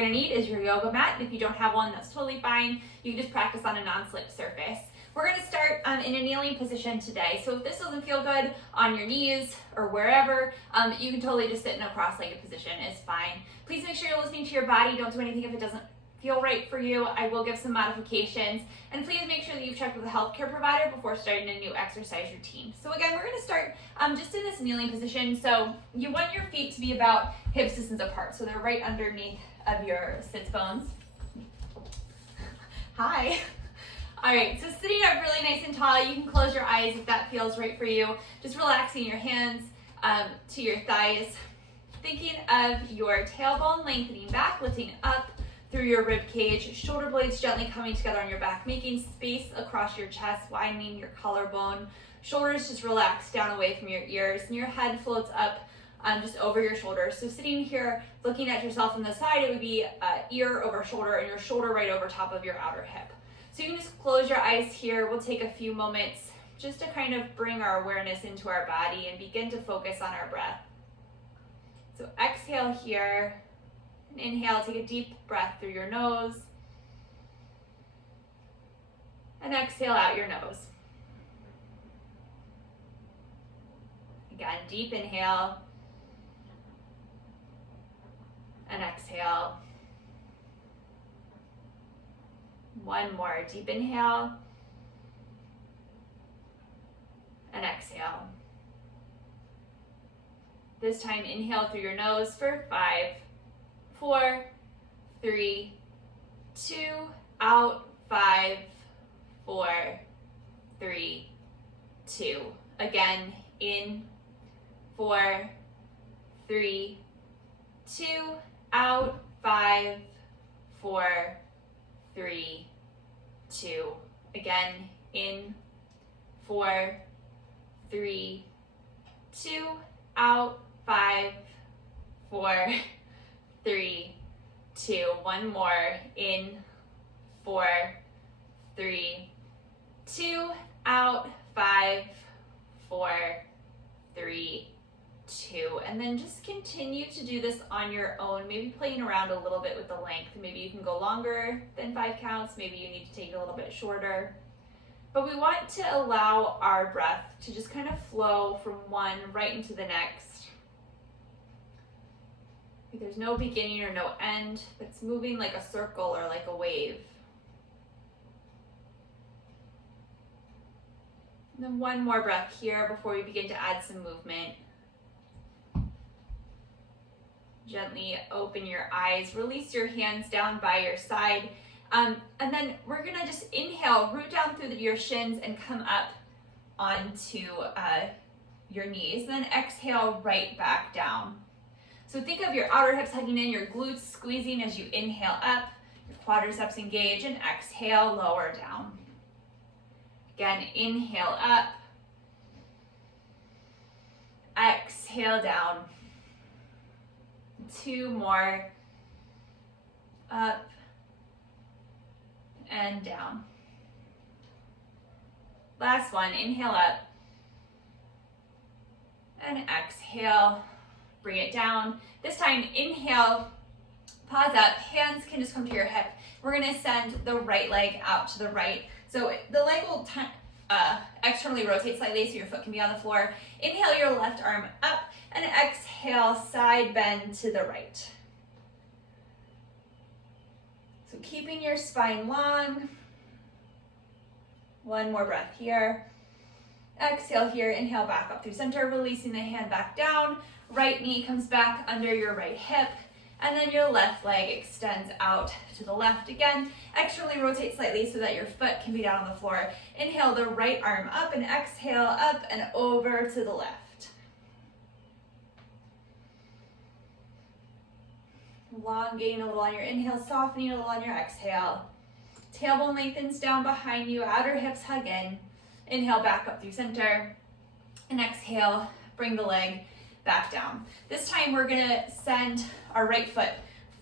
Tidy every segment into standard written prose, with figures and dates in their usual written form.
gonna need is your yoga mat. If you don't have one, that's totally fine. You can just practice on a non-slip surface. We're gonna start in a kneeling position today. So if this doesn't feel good on your knees or wherever, you can totally just sit in a cross-legged position, it's fine. Please make sure you're listening to your body. Don't do anything if it doesn't feel right for you. I will give some modifications, and please make sure that you've checked with a healthcare provider before starting a new exercise routine. So again, we're gonna start just in this kneeling position. So you want your feet to be about hip distance apart. So they're right underneath of your sits bones. Hi. All right, so sitting up really nice and tall, you can close your eyes if that feels right for you. Just relaxing your hands to your thighs. Thinking of your tailbone lengthening back, lifting up through your rib cage, shoulder blades gently coming together on your back, making space across your chest, widening your collarbone. Shoulders just relax down away from your ears, and your head floats up just over your shoulders. So sitting here, looking at yourself on the side, it would be ear over shoulder, and your shoulder right over top of your outer hip. So you can just close your eyes here. We'll take a few moments just to kind of bring our awareness into our body and begin to focus on our breath. So exhale here. And inhale, take a deep breath through your nose. And exhale out your nose. Again, deep inhale. And exhale. One more, deep inhale. And exhale. This time, inhale through your nose for 5, 4, 3, 2, out, 5, 4, 3, 2. Again, in, 4, 3, 2, out, 5, 4, 3, 2. Again, in, 4, 3, 2, out, 5, 4, 3, 2. One more, in, 4, 3, 2, out, 5, 4, 3, 2. And then just continue to do this on your own, maybe playing around a little bit with the length. Maybe you can go longer than 5 counts. Maybe you need to take it a little bit shorter. But we want to allow our breath to just kind of flow from one right into the next. There's no beginning or no end. It's moving like a circle or like a wave. And then one more breath here before we begin to add some movement. Gently open your eyes, release your hands down by your side. And then we're gonna just inhale, root down through your shins and come up onto your knees. And then exhale right back down. So think of your outer hips hugging in, your glutes squeezing as you inhale up, your quadriceps engage, and exhale, lower down. Again, inhale up, exhale down. 2 more, up and down. Last one, inhale up, and exhale. Bring it down. This time, inhale, pause up, hands can just come to your hip. We're gonna send the right leg out to the right. So the leg will externally rotate slightly so your foot can be on the floor. Inhale your left arm up and exhale, side bend to the right. So keeping your spine long. One more breath here. Exhale here, inhale back up through center, releasing the hand back down. Right knee comes back under your right hip, and then your left leg extends out to the left again. Externally rotate slightly so that your foot can be down on the floor. Inhale the right arm up and exhale up and over to the left. Elongating a little on your inhale, softening a little on your exhale. Tailbone lengthens down behind you, outer hips hug in. Inhale back up through center, and exhale, bring the leg back down. This time we're gonna send our right foot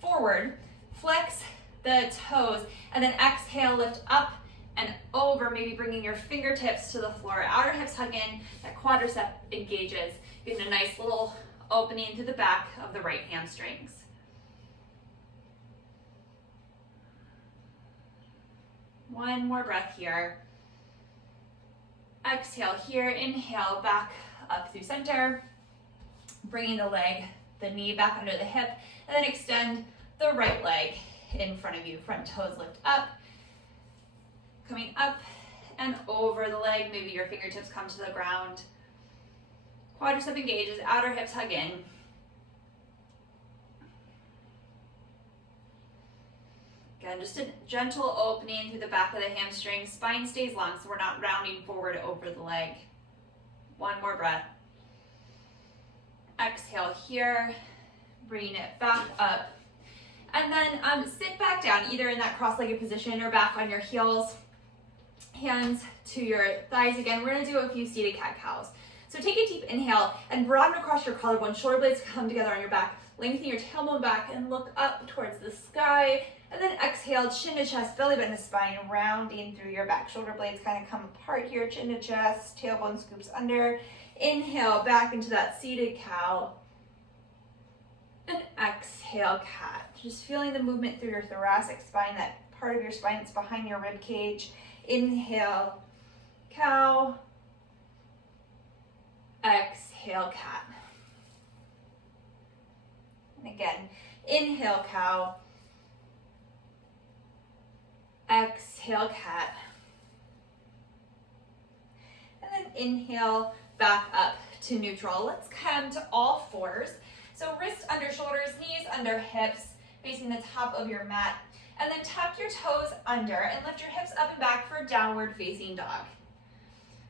forward, flex the toes, and then exhale, lift up and over, maybe bringing your fingertips to the floor. Outer hips hug in, that quadricep engages, getting a nice little opening to the back of the right hamstrings. One more breath here. Exhale here, inhale, back up through center. Bringing the knee back under the hip, and then extend the right leg in front of you. Front toes lift up, coming up and over the leg. Maybe your fingertips come to the ground. Quadricep engages, outer hips hug in. Again, just a gentle opening through the back of the hamstring. Spine stays long, so we're not rounding forward over the leg. One more breath. Exhale here, bring it back up. And then sit back down, either in that cross-legged position or back on your heels. Hands to your thighs again. We're gonna do a few seated cat-cows. So take a deep inhale and broaden across your collarbone. Shoulder blades come together on your back. Lengthen your tailbone back and look up towards the sky. And then exhale, chin to chest, belly button to spine, rounding through your back. Shoulder blades kind of come apart here, chin to chest, tailbone scoops under. Inhale, back into that seated cow. And exhale, cat. Just feeling the movement through your thoracic spine, that part of your spine that's behind your rib cage. Inhale, cow. Exhale, cat. And again, inhale, cow. Exhale, cat. And then inhale, back up to neutral. Let's come to all fours. So wrists under shoulders, knees under hips, facing the top of your mat. And then tuck your toes under and lift your hips up and back for downward facing dog.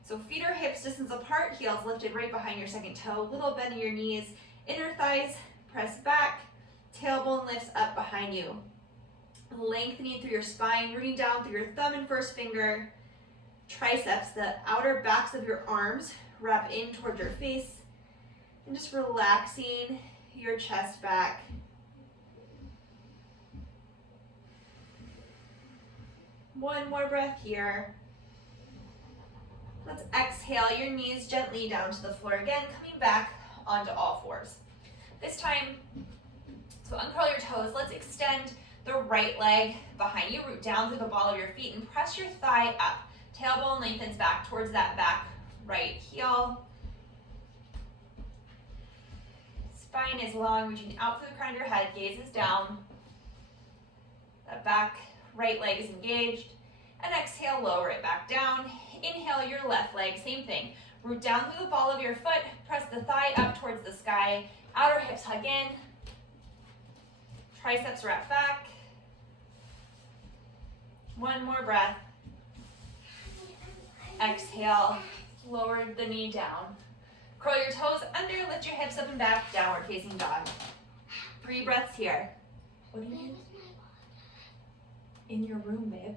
So feet are hips distance apart, heels lifted right behind your second toe, little bend in your knees, inner thighs press back, tailbone lifts up behind you. Lengthening through your spine, rooting down through your thumb and first finger, triceps, the outer backs of your arms wrap in towards your face, and just relaxing your chest back. One more breath here. Let's exhale your knees gently down to the floor again, coming back onto all fours. This time, so uncurl your toes. Let's extend the right leg behind you, root down through the ball of your feet and press your thigh up. Tailbone lengthens back towards that back right heel. Spine is long, reaching out through the crown of your head, gaze is down. That back right leg is engaged. And exhale, lower it back down. Inhale your left leg, same thing. Root down through the ball of your foot, press the thigh up towards the sky. Outer hips hug in. Triceps wrap back. One more breath. Exhale, lower the knee down. Curl your toes under, lift your hips up and back, downward facing dog. 3 breaths here. What do you need? In your room, babe.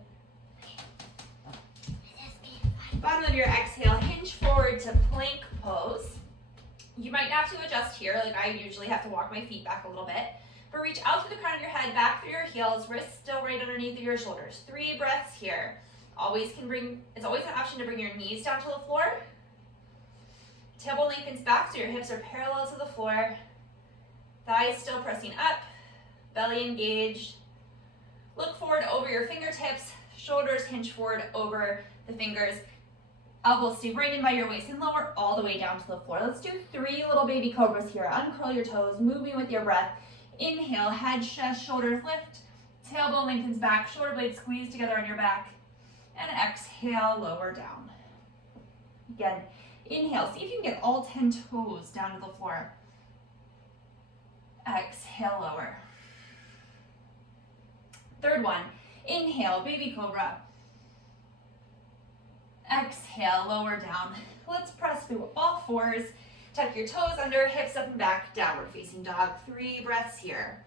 Bottom of your exhale, hinge forward to plank pose. You might have to adjust here, like I usually have to walk my feet back a little bit. But reach out through the crown of your head, back through your heels, wrists still right underneath of your shoulders. 3 breaths here. It's always an option to bring your knees down to the floor. Tailbone lengthens back so your hips are parallel to the floor. Thighs still pressing up, belly engaged. Look forward over your fingertips, shoulders hinge forward over the fingers. Elbows stay right in by your waist and lower all the way down to the floor. Let's do 3 little baby cobras here. Uncurl your toes, moving with your breath. Inhale, head, chest, shoulders lift. Tailbone lengthens back, shoulder blades squeeze together on your back. And exhale, lower down. Again, inhale, see if you can get all 10 toes down to the floor. Exhale, lower. 3rd one, inhale, baby cobra. Exhale, lower down. Let's press through all 4s. Tuck your toes under, hips up and back, downward facing dog. 3 breaths here.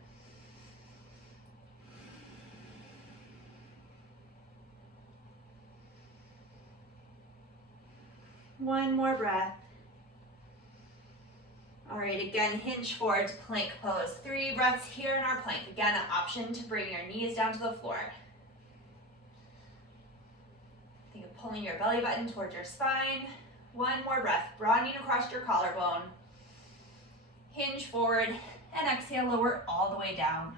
One more breath. All right, again, hinge forward to plank pose. 3 breaths here in our plank. Again, an option to bring your knees down to the floor. Think of pulling your belly button towards your spine. 1 more breath, broadening across your collarbone. Hinge forward and exhale, lower all the way down.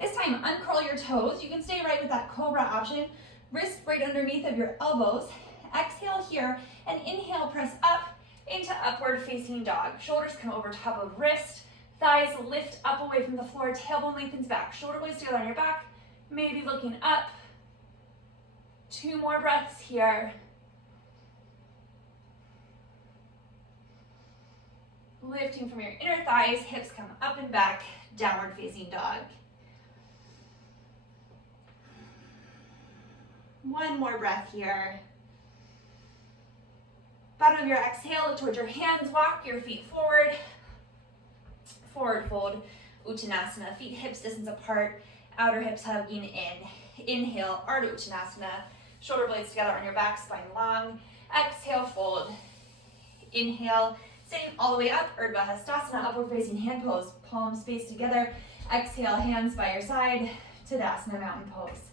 This time time, uncurl your toes. You can stay right with that Cobra option. Wrist right underneath of your elbows. Exhale here and inhale, press up into upward facing dog. Shoulders come over top of wrist. Thighs lift up away from the floor. Tailbone lengthens back. Shoulder blades together on your back. Maybe looking up. 2 more breaths here. Lifting from your inner thighs, hips come up and back, downward facing dog. 1 more breath here. Bottom of your exhale, look towards your hands, walk your feet forward. Forward fold, Uttanasana, feet hips distance apart, outer hips hugging in. Inhale, Ardha Uttanasana, shoulder blades together on your back, spine long. Exhale, fold. Inhale, sitting all the way up, Urdhva Hastasana, upward facing hand pose, palms spaced together. Exhale, hands by your side, Tadasana, mountain pose.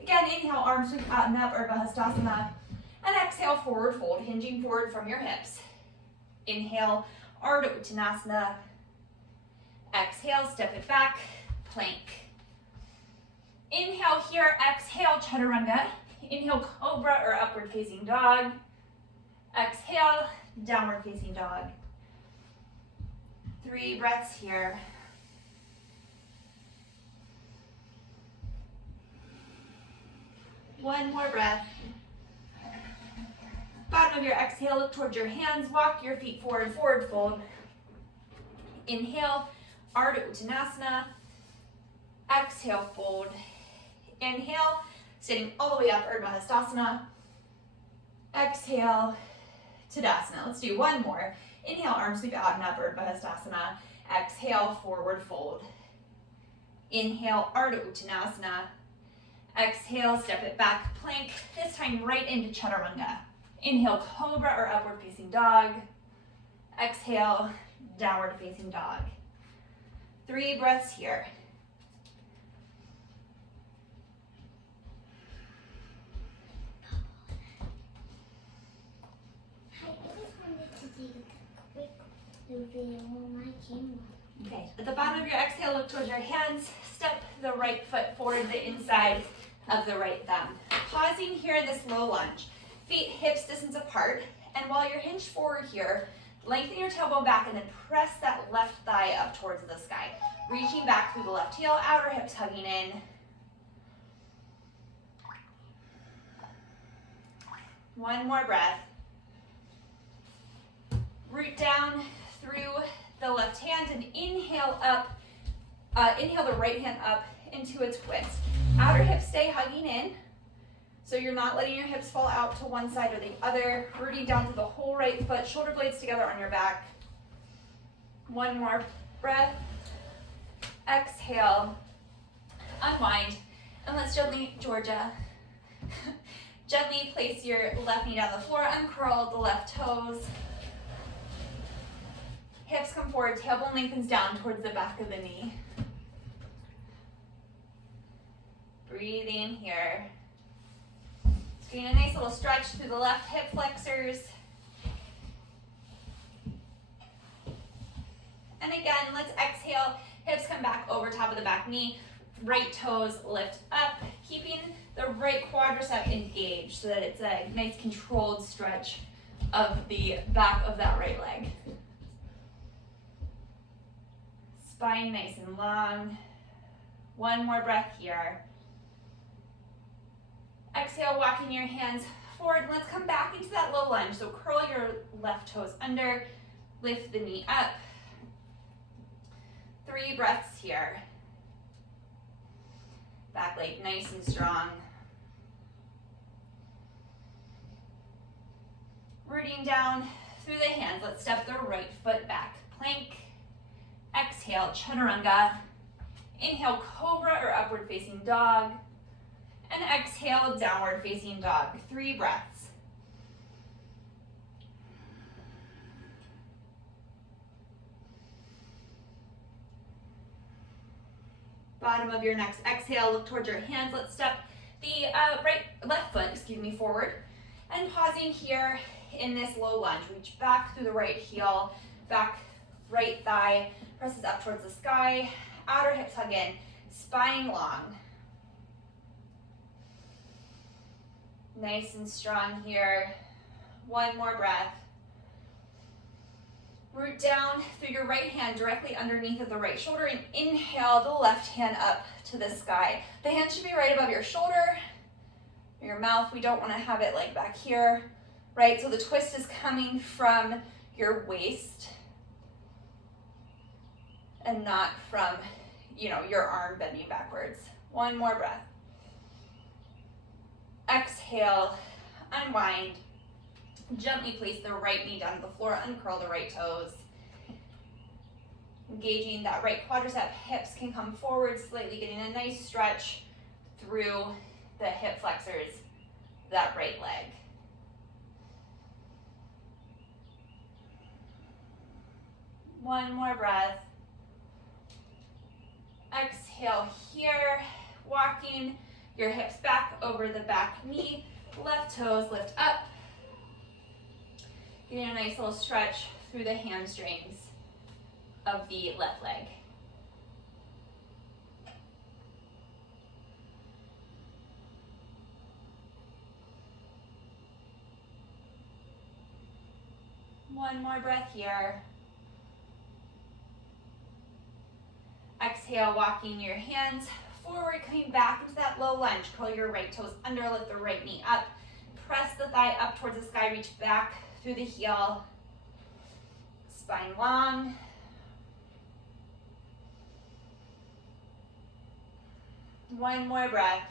Again, inhale, arms sweep out and up, Urdhva Hastasana. And exhale, forward fold, hinging forward from your hips. Inhale, Ardha Uttanasana. Exhale, step it back, plank. Inhale here, exhale, Chaturanga. Inhale, Cobra or upward facing dog. Exhale, downward facing dog. 3 breaths here. One more breath. Bottom of your exhale, look towards your hands, walk your feet forward, forward fold. Inhale, Ardha Uttanasana. Exhale, fold. Inhale, sitting all the way up, Urdhva Hastasana. Exhale, Tadasana. Let's do 1 more. Inhale, arms sweep out and up, Urdhva Hastasana. Exhale, forward fold. Inhale, Ardha Uttanasana. Exhale, step it back, plank. This time right into Chaturanga. Inhale, Cobra or upward facing dog. Exhale, downward facing dog. 3 breaths here. Okay, at the bottom of your exhale, look towards your hands. Step the right foot forward, the inside of the right thumb. Pausing here in this low lunge. Feet hips distance apart. And while you're hinged forward here, lengthen your tailbone back and then press that left thigh up towards the sky. Reaching back through the left heel, outer hips hugging in. 1 more breath. Root down through the left hand and inhale up. Inhale the right hand up into a twist. Outer hips stay hugging in. So you're not letting your hips fall out to one side or the other. Rooting down through the whole right foot, shoulder blades together on your back. 1 more breath. Exhale. Unwind. And let's gently, Georgia, gently place your left knee down the floor. Uncurl the left toes. Hips come forward, tailbone lengthens down towards the back of the knee. Breathing here. Just getting a nice little stretch through the left hip flexors. And again, let's exhale. Hips come back over top of the back knee. Right toes lift up, keeping the right quadricep engaged so that it's a nice controlled stretch of the back of that right leg. Spine nice and long. 1 more breath here. Exhale, walking your hands forward. Let's come back into that low lunge. So curl your left toes under, lift the knee up. 3 breaths here. Back leg nice and strong. Rooting down through the hands. Let's step the right foot back. Plank. Exhale, Chaturanga. Inhale, Cobra or upward facing dog. And exhale, downward facing dog. 3 breaths. Bottom of your next exhale, look towards your hands. Let's step the left foot forward. And pausing here in this low lunge. Reach back through the right heel, back right thigh presses up towards the sky. Outer hips hug in. spine long. Nice and strong here. One more breath. Root down through your right hand directly underneath of the right shoulder and inhale the left hand up to the sky. The hand should be right above your shoulder, your mouth. We don't want to have it like back here, right? So the twist is coming from your waist and not from, your arm bending backwards. One more breath. Exhale, unwind. Gently place the right knee down to the floor, uncurl the right toes. Engaging that right quadricep, hips can come forward slightly, getting a nice stretch through the hip flexors, that right leg. One more breath. Exhale here, walking your hips back over the back knee, left toes lift up. Getting a nice little stretch through the hamstrings of the left leg. One more breath here. Exhale, walking your hands forward, coming back into that low lunge. Curl your right toes under, lift the right knee up. Press the thigh up towards the sky, reach back through the heel. Spine long. One more breath.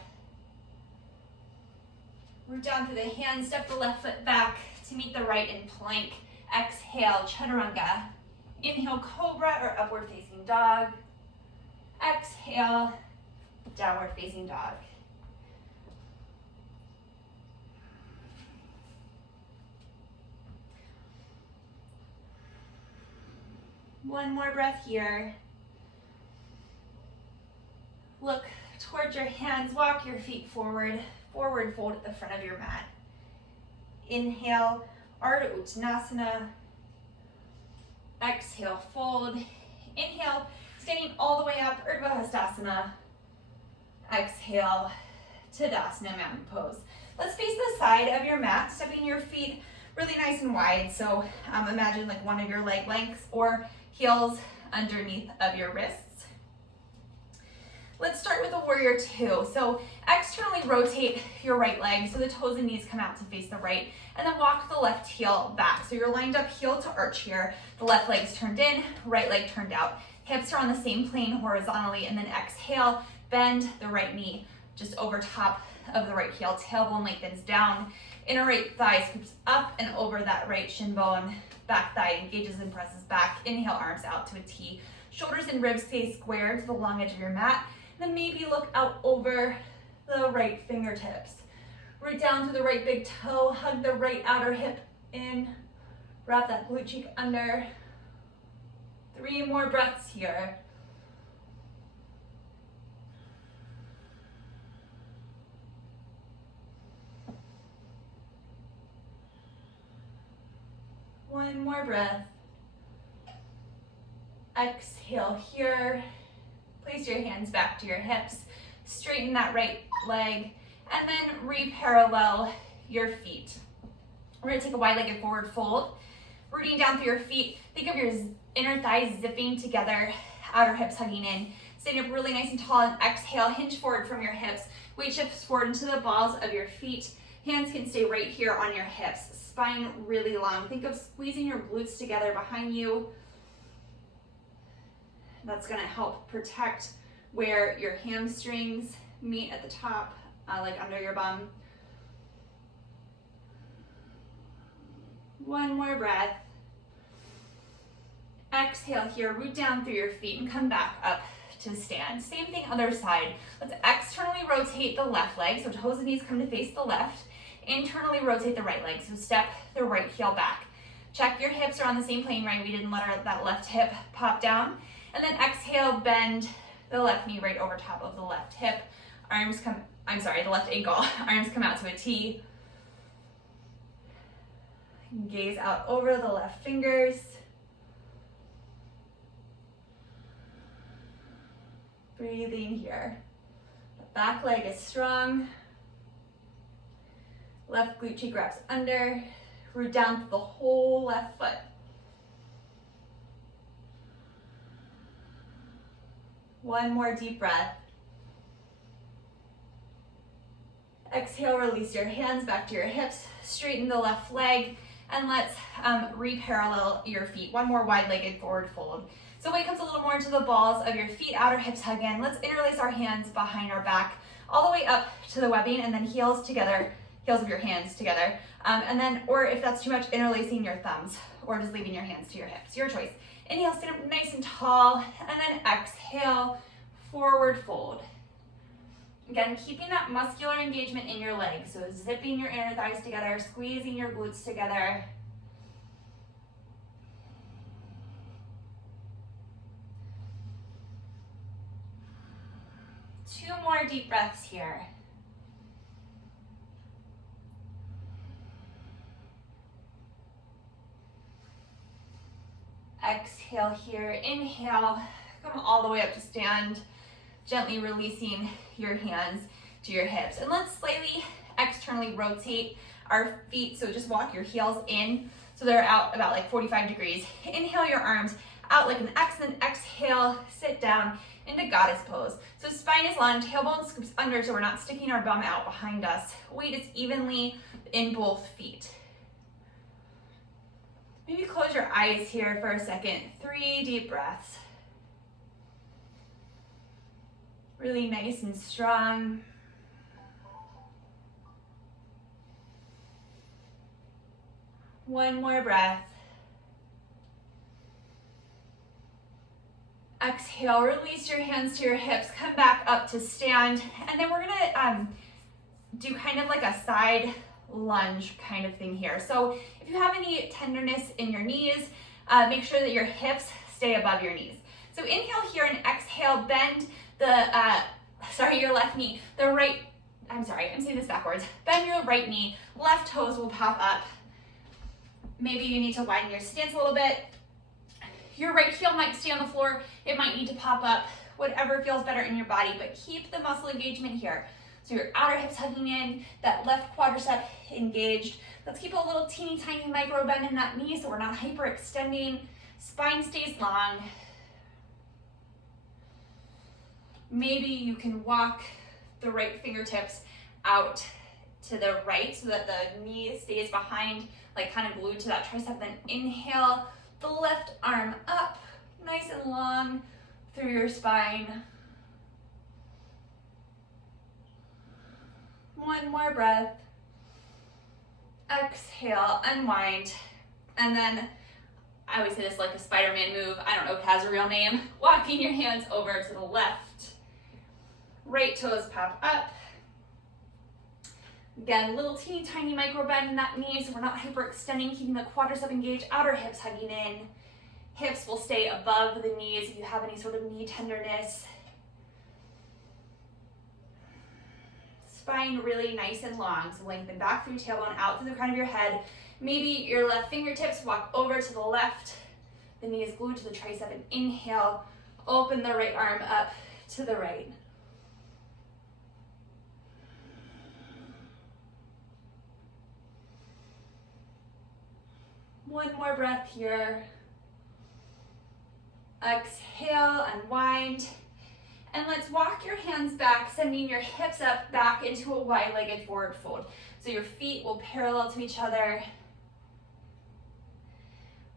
Root down through the hands, step the left foot back to meet the right in plank. Exhale, chaturanga. Inhale, cobra or upward facing dog. Exhale, downward facing dog. One more breath here. Look towards your hands, walk your feet forward, forward fold at the front of your mat. Inhale, Ardha Uttanasana. Exhale, fold. Inhale, standing all the way up, Urdhva Hastasana. Exhale, Tadasana, mountain pose. Let's face the side of your mat, stepping your feet really nice and wide. So imagine like one of your leg lengths or heels underneath of your wrists. Let's start with a warrior two. So externally rotate your right leg so the toes and knees come out to face the right, and then walk the left heel back. So you're lined up heel to arch here. The left leg's turned in, right leg turned out. Hips are on the same plane horizontally, and then exhale, bend the right knee just over top of the right heel. Tailbone lengthens down. Inner right thigh scoops up and over that right shin bone. Back thigh engages and presses back. Inhale, arms out to a T. Shoulders and ribs stay square to the long edge of your mat. Then maybe look out over the right fingertips. Root down to the right big toe, hug the right outer hip in, wrap that glute cheek under. 3 more breaths here. One more breath. Exhale here. Place your hands back to your hips. Straighten that right leg, and then re-parallel your feet. We're gonna take a wide-legged forward fold. Rooting down through your feet. Think of your inner thighs zipping together, outer hips hugging in. Standing up really nice and tall, and exhale, hinge forward from your hips. Weight shifts forward into the balls of your feet. Hands can stay right here on your hips. Spine really long. Think of squeezing your glutes together behind you. That's gonna help protect where your hamstrings meet at the top, like under your bum. One more breath. Exhale here, root down through your feet and come back up to stand. Same thing other side. Let's externally rotate the left leg, so toes and knees come to face the left. Internally rotate the right leg, so step the right heel back. Check your hips are on the same plane, right? We didn't let that left hip pop down. And then exhale, bend the left knee right over top of the left hip. The left ankle. Arms come out to a T. Gaze out over the left fingers. Breathing here. The back leg is strong. Left glute cheek wraps under. Root down through the whole left foot. One more deep breath. Exhale, release your hands back to your hips. Straighten the left leg. And let's re-parallel your feet. One more wide-legged forward fold. So weight comes a little more into the balls of your feet, outer hips hug in. Let's interlace our hands behind our back, all the way up to the webbing, and then heels together, heels of your hands together. And then, or if that's too much, interlacing your thumbs, or just leaving your hands to your hips, your choice. Inhale, stand up nice and tall, and then exhale, forward fold. Again, keeping that muscular engagement in your legs, so zipping your inner thighs together, squeezing your glutes together. Two more deep breaths here. Exhale here, inhale, come all the way up to stand, gently releasing your hands to your hips. And let's slightly externally rotate our feet, so just walk your heels in so they're out about like 45 degrees. Inhale your arms out like an X, and then exhale, sit down into goddess pose. So spine is long, tailbone scoops under so we're not sticking our bum out behind us. Weight is evenly in both feet. Maybe close your eyes here for a second. 3 deep breaths. Really nice and strong. One more breath. Exhale, release your hands to your hips, come back up to stand, and then we're gonna do kind of like a side lunge kind of thing here. So if you have any tenderness in your knees, make sure that your hips stay above your knees. So inhale here and exhale, bend your left knee, I'm saying this backwards. Bend your right knee, left toes will pop up. Maybe you need to widen your stance a little bit. Your right heel might stay on the floor. It might need to pop up, whatever feels better in your body, but keep the muscle engagement here. So your outer hips hugging in, that left quadricep engaged. Let's keep a little teeny tiny micro bend in that knee so we're not hyperextending. Spine stays long. Maybe you can walk the right fingertips out to the right so that the knee stays behind, like kind of glued to that tricep. Then inhale, the left arm up, nice and long through your spine. One more breath. Exhale, unwind. And then, I always say this like a Spider-Man move. I don't know if it has a real name. Walking your hands over to the left. Right toes pop up. Again, little teeny tiny micro bend in that knee so we're not hyperextending, keeping the quadricep engaged, outer hips hugging in. Hips will stay above the knees if you have any sort of knee tenderness. Spine really nice and long, so lengthen back through tailbone, out through the crown of your head. Maybe your left fingertips walk over to the left. The knee is glued to the tricep, and inhale, open the right arm up to the right. One more breath here. Exhale, unwind. And let's walk your hands back, sending your hips up back into a wide-legged forward fold. So your feet will parallel to each other.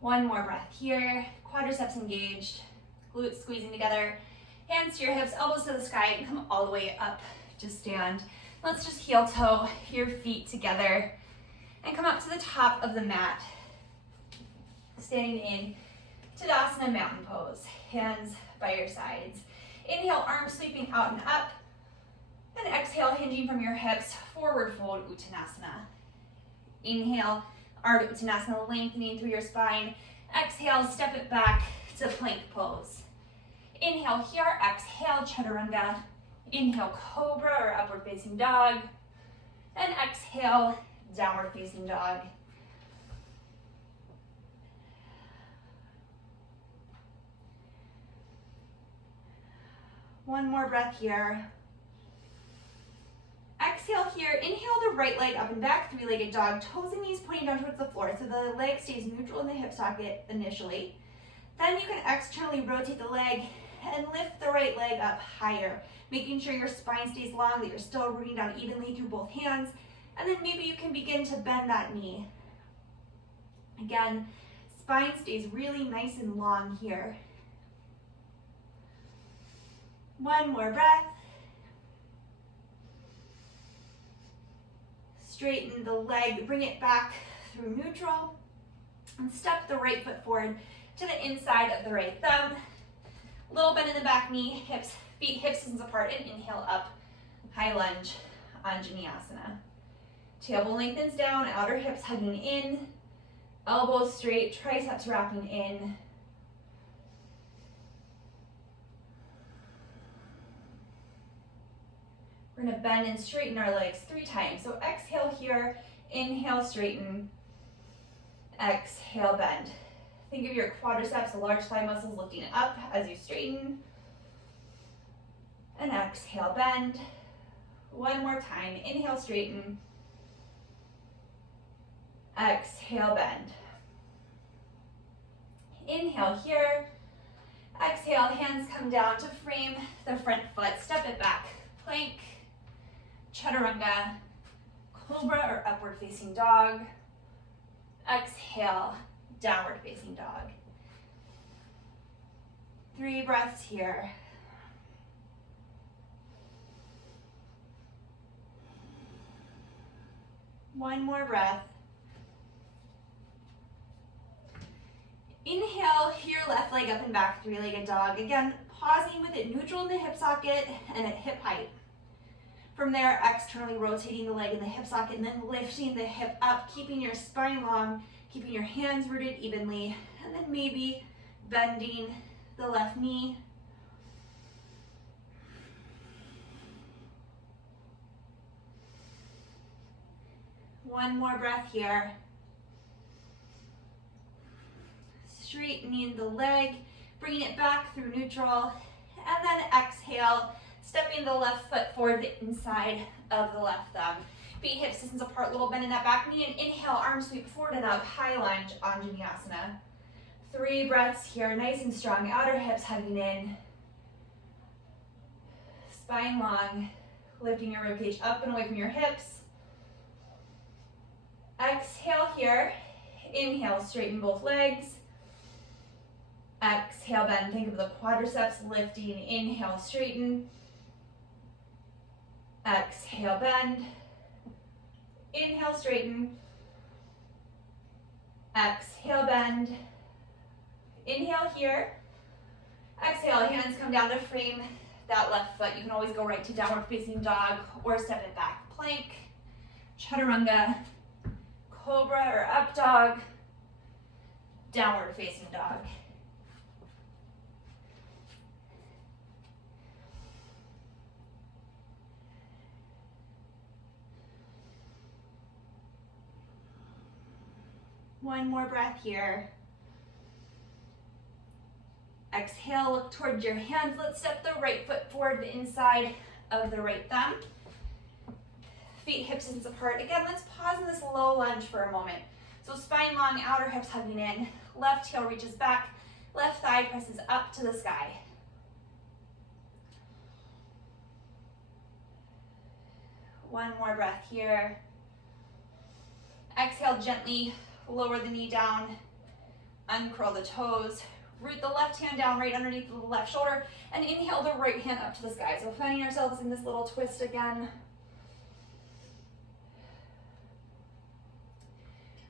One more breath here. Quadriceps engaged, glutes squeezing together. Hands to your hips, elbows to the sky, and come all the way up to stand. Let's just heel toe your feet together and come up to the top of the mat. Standing in Tadasana mountain pose, hands by your sides. Inhale, arms sweeping out and up. Then exhale, hinging from your hips, forward fold, Uttanasana. Inhale, Ardha Uttanasana, lengthening through your spine. Exhale, step it back to plank pose. Inhale here, exhale, Chaturanga. Inhale, Cobra or upward facing dog. And exhale, downward facing dog. One more breath here. Exhale here. Inhale the right leg up and back, three-legged dog. Toes and knees pointing down towards the floor, so the leg stays neutral in the hip socket initially. Then you can externally rotate the leg and lift the right leg up higher, making sure your spine stays long, that you're still rooting down evenly through both hands. And then maybe you can begin to bend that knee. Again, spine stays really nice and long here. One more breath. Straighten the leg, bring it back through neutral, and step the right foot forward to the inside of the right thumb. Little bend in the back knee, hips, feet hip distance apart, and inhale up, high lunge, Anjaneyasana. Tailbone lengthens down, outer hips hugging in, elbows straight, triceps wrapping in. We're gonna bend and straighten our legs 3 times. So exhale here, inhale, straighten, exhale, bend. Think of your quadriceps, the large thigh muscles lifting up as you straighten. And exhale, bend. One more time, inhale, straighten. Exhale, bend. Inhale here. Exhale, hands come down to frame the front foot. Step it back, plank. Chaturanga, cobra or upward facing dog. Exhale, downward facing dog. 3 breaths here. One more breath. Inhale, here, left leg up and back, 3-legged dog. Again, pausing with it neutral in the hip socket and at hip height. From there, externally rotating the leg in the hip socket and then lifting the hip up, keeping your spine long, keeping your hands rooted evenly, and then maybe bending the left knee. One more breath here. Straightening the leg, bringing it back through neutral, and then exhale, stepping the left foot forward the inside of the left thumb. Feet hip distance apart, little bend in that back knee, and inhale, arms sweep forward and up, high lunge, Anjaneyasana. 3 breaths here, nice and strong, outer hips hugging in. Spine long, lifting your ribcage up and away from your hips. Exhale here, inhale, straighten both legs. Exhale, bend, think of the quadriceps lifting, inhale, straighten. Exhale, bend. Inhale, straighten. Exhale, bend. Inhale here. Exhale, hands come down to frame that left foot. You can always go right to downward facing dog or step it back. Plank, chaturanga, cobra or up dog, downward facing dog. One more breath here. Exhale, look towards your hands. Let's step the right foot forward the inside of the right thumb. Feet hip distance apart. Again, let's pause in this low lunge for a moment. So spine long, outer hips hugging in. Left heel reaches back. Left thigh presses up to the sky. One more breath here. Exhale, gently lower the knee down. Uncurl the toes. Root the left hand down right underneath the left shoulder, and inhale the right hand up to the sky. So finding ourselves in this little twist again.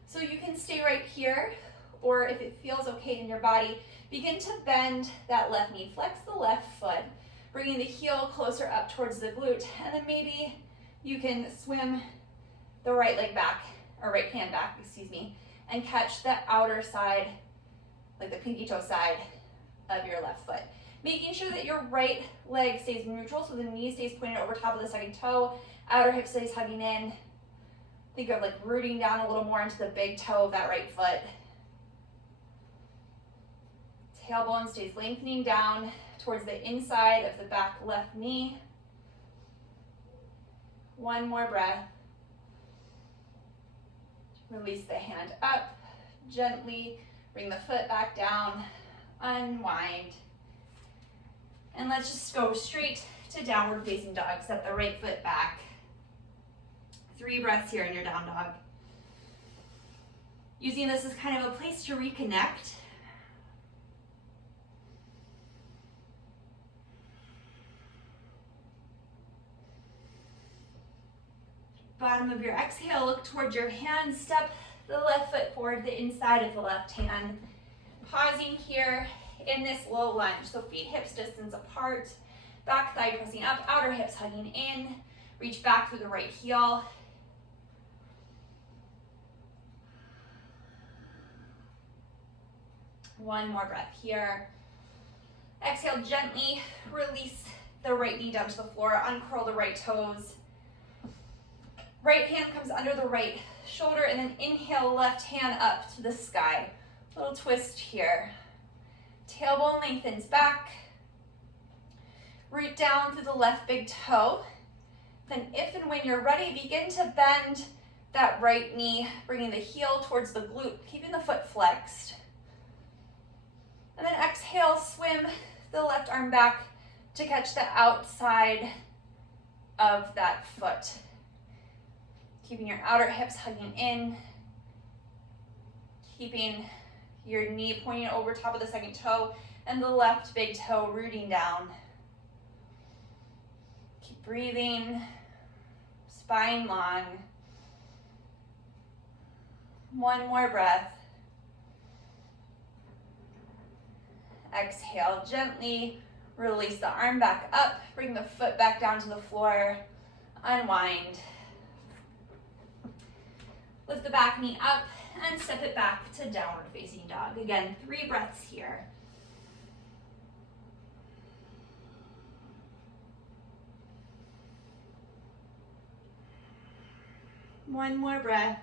So you can stay right here, or if it feels okay in your body, begin to bend that left knee. Flex the left foot, bringing the heel closer up towards the glute, and then maybe you can swim the right leg back, or right hand back, excuse me, and catch the outer side, like the pinky toe side of your left foot. Making sure that your right leg stays neutral, so the knee stays pointed over top of the second toe, outer hip stays hugging in. Think of like rooting down a little more into the big toe of that right foot. Tailbone stays lengthening down towards the inside of the back left knee. One more breath. Release the hand up. Gently bring the foot back down. Unwind. And let's just go straight to downward facing dog. Step the right foot back. 3 breaths here in your down dog. Using this as kind of a place to reconnect. Bottom of your exhale, look towards your hand. Step the left foot forward, the inside of the left hand. Pausing here in this low lunge. So feet hips distance apart. Back thigh pressing up, outer hips hugging in. Reach back through the right heel. One more breath here. Exhale, gently release the right knee down to the floor. Uncurl the right toes. Right hand comes under the right shoulder, and then inhale, left hand up to the sky. Little twist here. Tailbone lengthens back. Root down through the left big toe. Then if and when you're ready, begin to bend that right knee, bringing the heel towards the glute, keeping the foot flexed. And then exhale, swim the left arm back to catch the outside of that foot. Keeping your outer hips hugging in. Keeping your knee pointing over top of the second toe and the left big toe rooting down. Keep breathing, spine long. One more breath. Exhale, gently release the arm back up, bring the foot back down to the floor, unwind. Lift the back knee up and step it back to downward facing dog. Again, 3 breaths here. One more breath.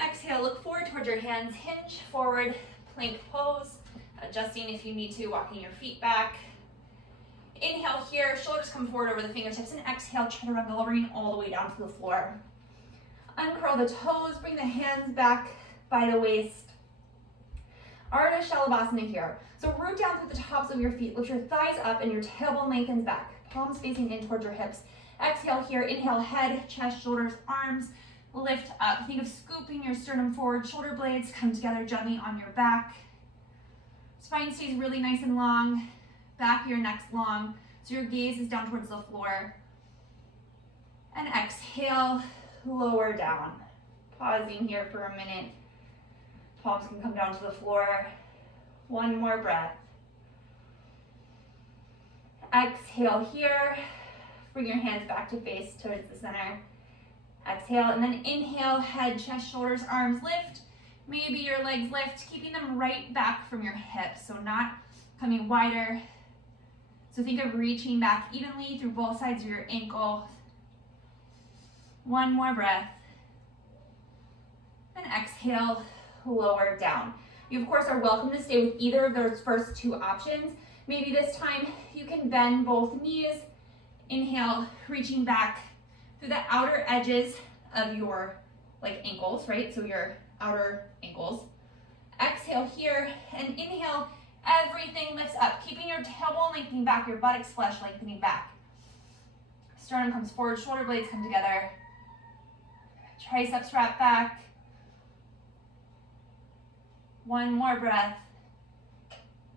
Exhale, look forward towards your hands, hinge forward, plank pose, adjusting if you need to, walking your feet back. Inhale here, shoulders come forward over the fingertips, and exhale, chaturanga, lowering all the way down to the floor. Uncurl the toes, bring the hands back by the waist. Ardha Shalabhasana here. So root down through the tops of your feet, lift your thighs up and your tailbone lengthens back. Palms facing in towards your hips. Exhale here, inhale, head, chest, shoulders, arms, lift up. Think of scooping your sternum forward, shoulder blades come together gently on your back. Spine stays really nice and long, back of your neck's long, so your gaze is down towards the floor. And exhale, lower down. Pausing here for a minute. Palms can come down to the floor. One more breath. Exhale here. Bring your hands back to face towards the center. Exhale, and then inhale, head, chest, shoulders, arms lift. Maybe your legs lift, keeping them right back from your hips, so not coming wider. So think of reaching back evenly through both sides of your ankle. One more breath. And exhale, lower down. You, of course, are welcome to stay with either of those first 2 options. Maybe this time you can bend both knees. Inhale, reaching back through the outer edges of your ankles, right? So your outer ankles. Exhale here and inhale, everything lifts up, keeping your tailbone lengthening back, your buttocks flesh lengthening back. Sternum comes forward, shoulder blades come together. Triceps wrap back. One more breath.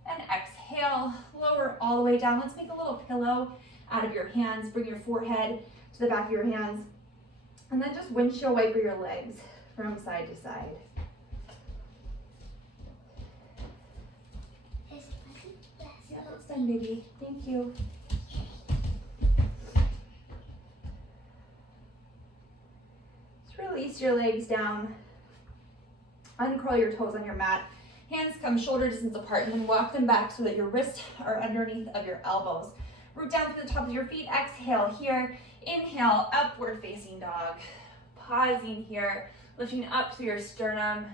And exhale, lower all the way down. Let's make a little pillow out of your hands. Bring your forehead to the back of your hands. And then just windshield wiper your legs from side to side. Yeah, that's done, baby. Thank you. Just release your legs down. Uncurl your toes on your mat. Hands come shoulder distance apart, and then walk them back so that your wrists are underneath of your elbows. Root down to the top of your feet. Exhale here. Inhale, upward facing dog. Pausing here, lifting up through your sternum.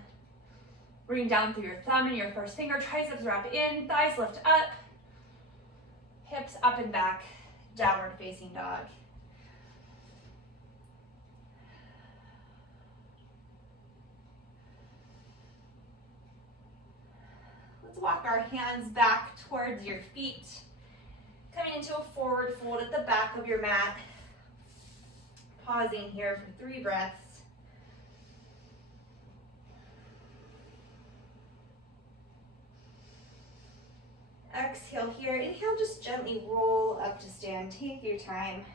Bring down through your thumb and your first finger, triceps wrap in, thighs lift up, hips up and back, downward facing dog. Let's walk our hands back towards your feet, coming into a forward fold at the back of your mat. Pausing here for 3 breaths. Exhale here. Inhale, just gently roll up to stand. Take your time.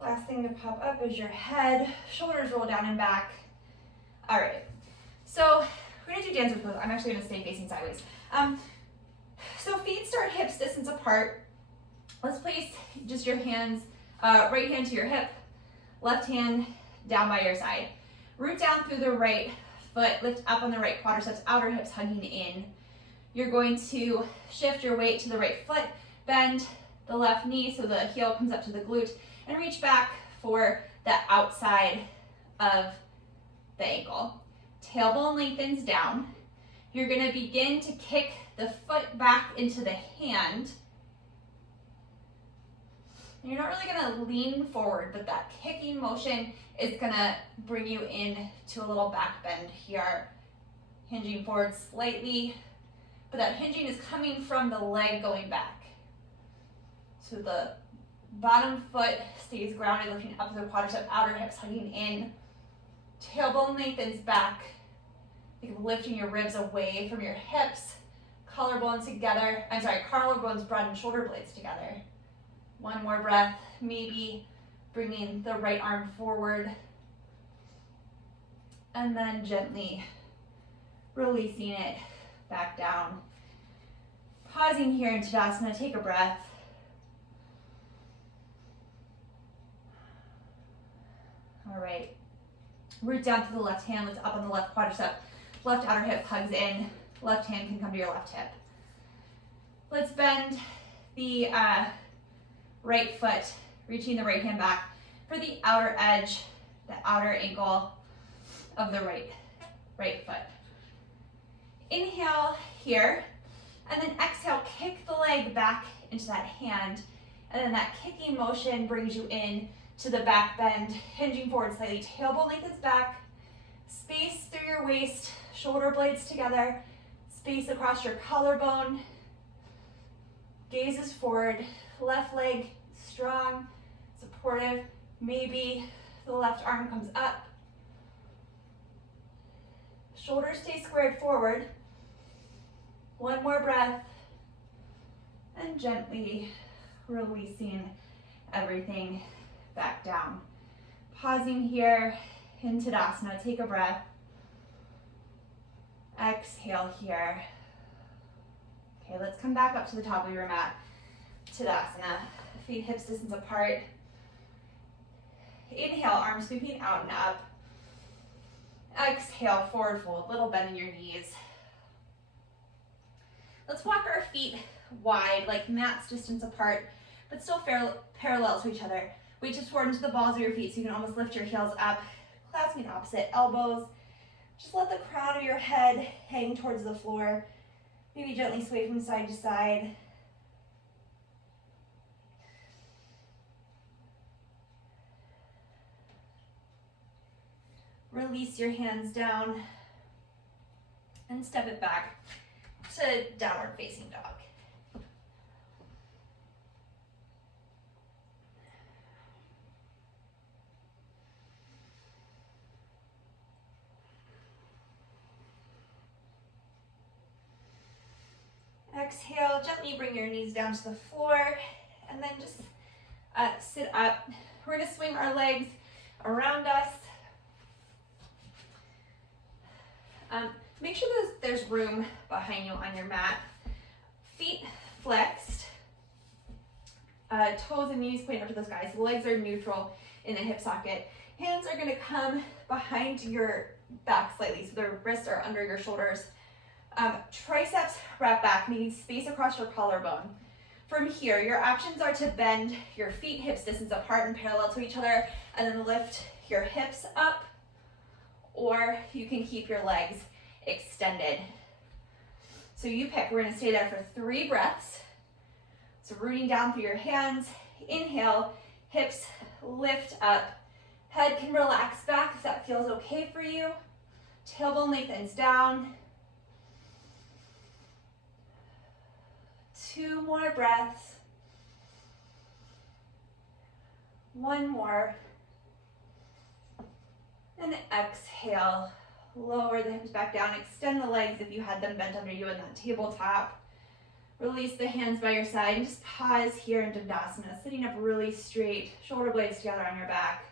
Last thing to pop up is your head. Shoulders roll down and back. All right. So we're going to do dancer's pose. I'm actually going to stay facing sideways. So feet start hips distance apart. Let's place just your hands, right hand to your hip, left hand down by your side. Root down through the right foot, lift up on the right quadriceps, outer hips hugging in. You're going to shift your weight to the right foot, bend the left knee so the heel comes up to the glute, and reach back for the outside of the ankle. Tailbone lengthens down. You're going to begin to kick the foot back into the hand. And you're not really going to lean forward, but that kicking motion is going to bring you into a little back bend here. Hinging forward slightly, but that hinging is coming from the leg going back. So the bottom foot stays grounded, lifting up to the quadricep, outer hips hugging in. Tailbone lengthens back. Think of lifting your ribs away from your hips. Collarbones together. Collarbones broaden, shoulder blades together. One more breath, maybe bringing the right arm forward. And then gently releasing it back down. Pausing here in Tadasana, take a breath. All right. Root down to the left hand, lift up on the left quadricep. Left outer hip hugs in. Left hand can come to your left hip. Let's bend the right foot, reaching the right hand back for the outer edge, the outer ankle of the right foot. Inhale here, and then exhale, kick the leg back into that hand, and then that kicking motion brings you in to the back bend, hinging forward slightly, tailbone lengthens back, space through your waist, shoulder blades together, space across your collarbone, gaze is forward, left leg strong, supportive, maybe the left arm comes up, shoulders stay squared forward. One more breath, and gently releasing everything back down. Pausing here in Tadasana, take a breath. Exhale here. Okay, let's come back up to the top of your mat. Tadasana, feet hips distance apart. Inhale, arms sweeping out and up. Exhale, forward fold, little bend in your knees. Let's walk our feet wide, like mats distance apart, but still parallel to each other. Weight tips forward into the balls of your feet so you can almost lift your heels up, clasping opposite elbows. Just let the crown of your head hang towards the floor. Maybe gently sway from side to side. Release your hands down and step it back to downward facing dog. Exhale, gently bring your knees down to the floor and then just sit up. We're going to swing our legs around us. Make sure there's room behind you on your mat. Feet flexed, toes and knees point up to the sky, so the legs are neutral in the hip socket. Hands are going to come behind your back slightly, so their wrists are under your shoulders. Triceps wrap back, making space across your collarbone. From here, your options are to bend your feet hips distance apart and parallel to each other, and then lift your hips up, or you can keep your legs extended. So you pick. We're gonna stay there for 3 breaths. So rooting down through your hands. Inhale, hips lift up. Head can relax back if that feels okay for you. Tailbone lengthens down. 2 more breaths. 1 more. And exhale. Lower the hips back down. Extend the legs if you had them bent under you in that tabletop. Release the hands by your side and just pause here in Tadasana, sitting up really straight, shoulder blades together on your back.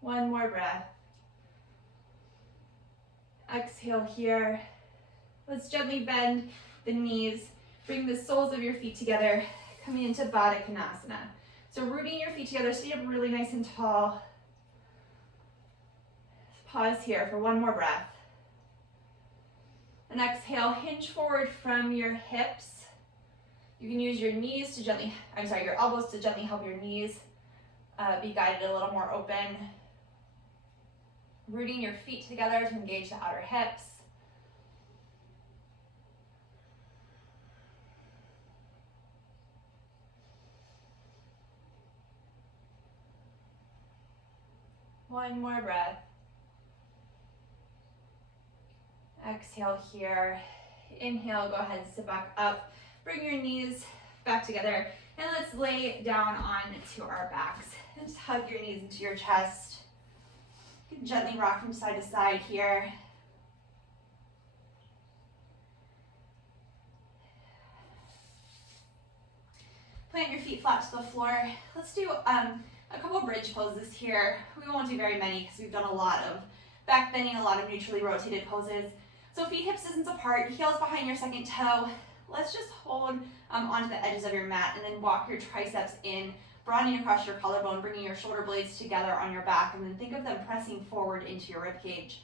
1 more breath. Exhale here. Let's gently bend the knees. Bring the soles of your feet together, coming into Baddha Konasana. So rooting your feet together, sit up really nice and tall. Pause here for 1 more breath. And exhale, hinge forward from your hips. You can use your knees to gently, your elbows to gently help your knees be guided a little more open. Rooting your feet together to engage the outer hips. One more breath. Exhale here. Inhale, go ahead and sit back up. Bring your knees back together and let's lay down onto our backs. And just hug your knees into your chest. You can gently rock from side to side here. Plant your feet flat to the floor. Let's do a couple bridge poses here. We won't do very many because we've done a lot of back bending, a lot of neutrally rotated poses. So feet hips distance apart, heels behind your second toe. Let's just hold onto the edges of your mat and then walk your triceps in, broadening across your collarbone, bringing your shoulder blades together on your back, and then think of them pressing forward into your ribcage.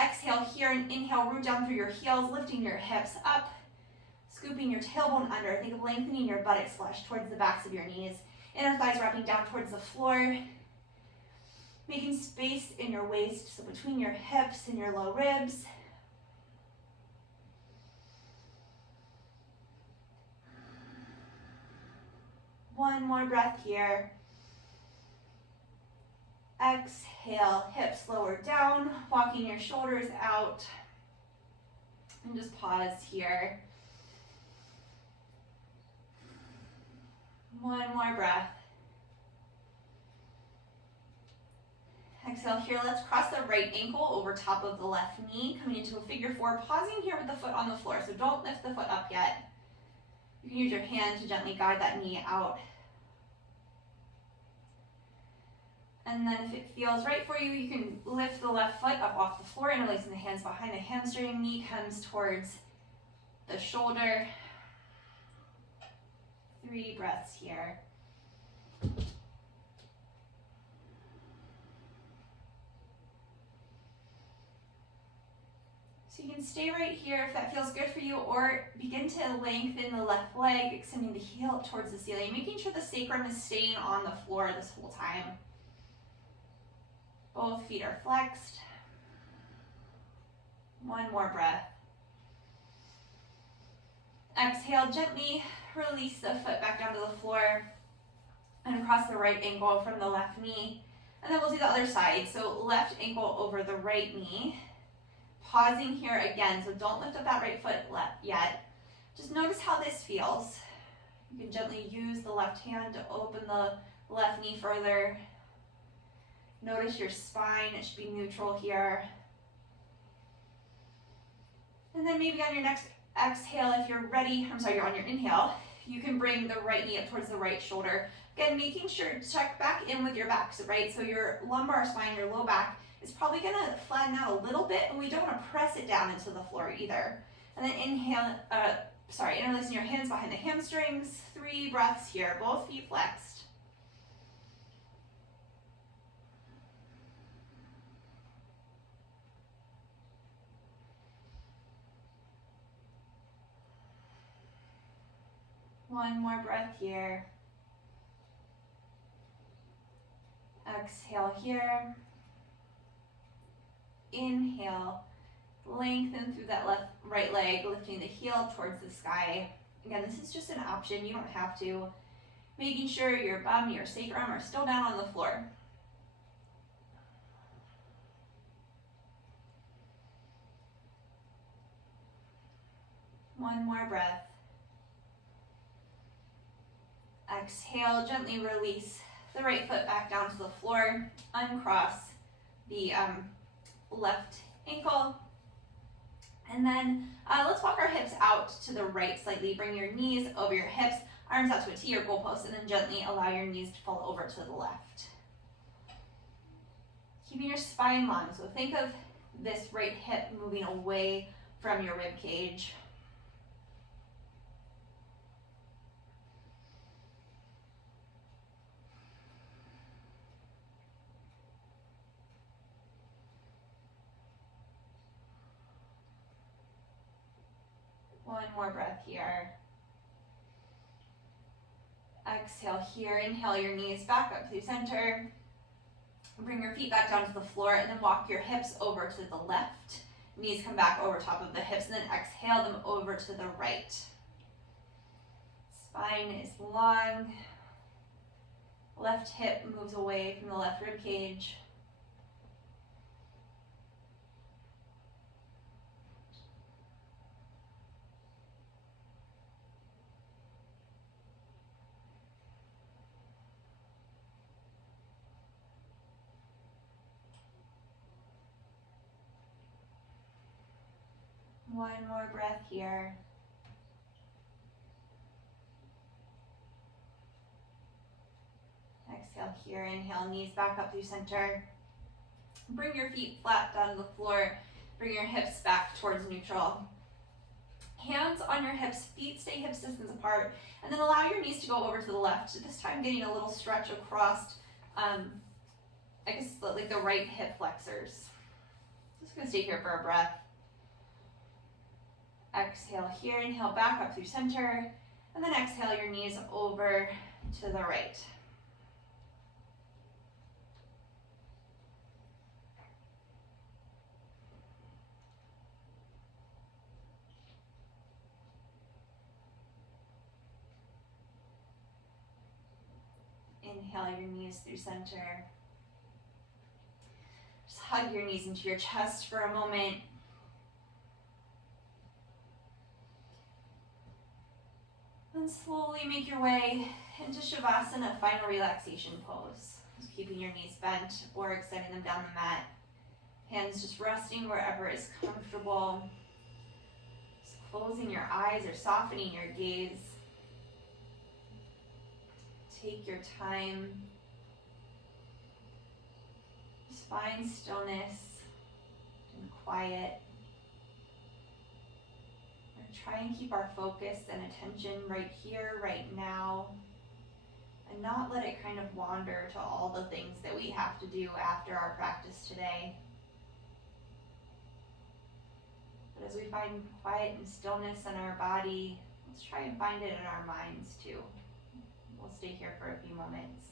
Exhale here and inhale, root down through your heels, lifting your hips up, scooping your tailbone under. Think of lengthening your buttocks flush towards the backs of your knees. Inner thighs wrapping down towards the floor. Making space in your waist, so between your hips and your low ribs. One more breath here. Exhale, hips lower down, walking your shoulders out. And just pause here. One more breath. Exhale here, let's cross the right ankle over top of the left knee, coming into a figure 4, pausing here with the foot on the floor, so don't lift the foot up yet. You can use your hand to gently guide that knee out. And then if it feels right for you, you can lift the left foot up off the floor, interlacing the hands behind the hamstring, knee comes towards the shoulder. 3 breaths here. So you can stay right here if that feels good for you, or begin to lengthen the left leg, extending the heel up towards the ceiling, making sure the sacrum is staying on the floor this whole time. Both feet are flexed. One more breath. Exhale, gently release the foot back down to the floor and across the right ankle from the left knee. And then we'll do the other side. So left ankle over the right knee. Pausing here again, so don't lift up that right foot yet. Just notice how this feels. You can gently use the left hand to open the left knee further. Notice your spine, it should be neutral here. And then maybe on your next exhale, if you're ready, you're on your inhale, you can bring the right knee up towards the right shoulder. Again, making sure to check back in with your back, so your lumbar spine, your low back, is probably gonna flatten out a little bit, but we don't wanna press it down into the floor either. And then interlacing your hands behind the hamstrings. 3 breaths here, both feet flexed. One more breath here. Exhale here. Inhale, lengthen through that right leg, lifting the heel towards the sky. Again, this is just an option, you don't have to. Making sure your bum and your sacrum are still down on the floor. One more breath. Exhale, gently release the right foot back down to the floor. Uncross the left ankle. And then let's walk our hips out to the right slightly. Bring your knees over your hips, arms out to a T or goalpost, and then gently allow your knees to fall over to the left. Keeping your spine long. So think of this right hip moving away from your rib cage. One more breath here. Exhale here, inhale your knees back up through center. Bring your feet back down to the floor and then walk your hips over to the left. Knees come back over top of the hips and then exhale them over to the right. Spine is long. Left hip moves away from the left rib cage. One more breath here. Exhale here, inhale, knees back up through center. Bring your feet flat down to the floor. Bring your hips back towards neutral. Hands on your hips, feet stay hips distance apart, and then allow your knees to go over to the left. This time getting a little stretch across, I guess like the right hip flexors. Just gonna stay here for a breath. Exhale here, inhale back up through center, and then exhale your knees over to the right. Inhale your knees through center. Just hug your knees into your chest for a moment. And slowly make your way into Shavasana, final relaxation pose. Just keeping your knees bent or extending them down the mat. Hands just resting wherever is comfortable. Just closing your eyes or softening your gaze. Take your time. Just find stillness and quiet. Try and keep our focus and attention right here, right now, and not let it kind of wander to all the things that we have to do after our practice today. But as we find quiet and stillness in our body, let's try and find it in our minds too. We'll stay here for a few moments.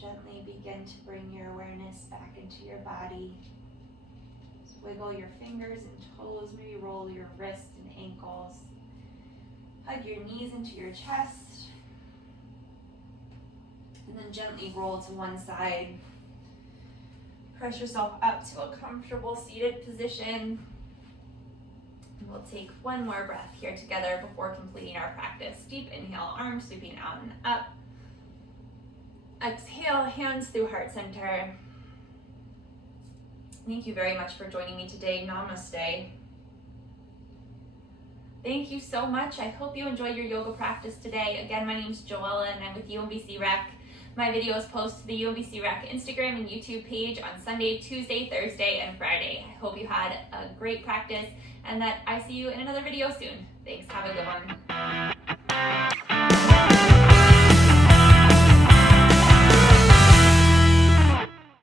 Gently begin to bring your awareness back into your body. Just wiggle your fingers and toes, maybe roll your wrists and ankles. Hug your knees into your chest. And then gently roll to one side. Press yourself up to a comfortable seated position. And we'll take one more breath here together before completing our practice. Deep inhale, arms sweeping out and up. Exhale, hands through heart center. Thank you very much for joining me today. Namaste. Thank you so much. I hope you enjoyed your yoga practice today. Again, my name is Joella and I'm with UMBC Rec. My videos post to the UMBC Rec Instagram and YouTube page on Sunday, Tuesday, Thursday, and Friday. I hope you had a great practice and that I see you in another video soon. Thanks, have a good one.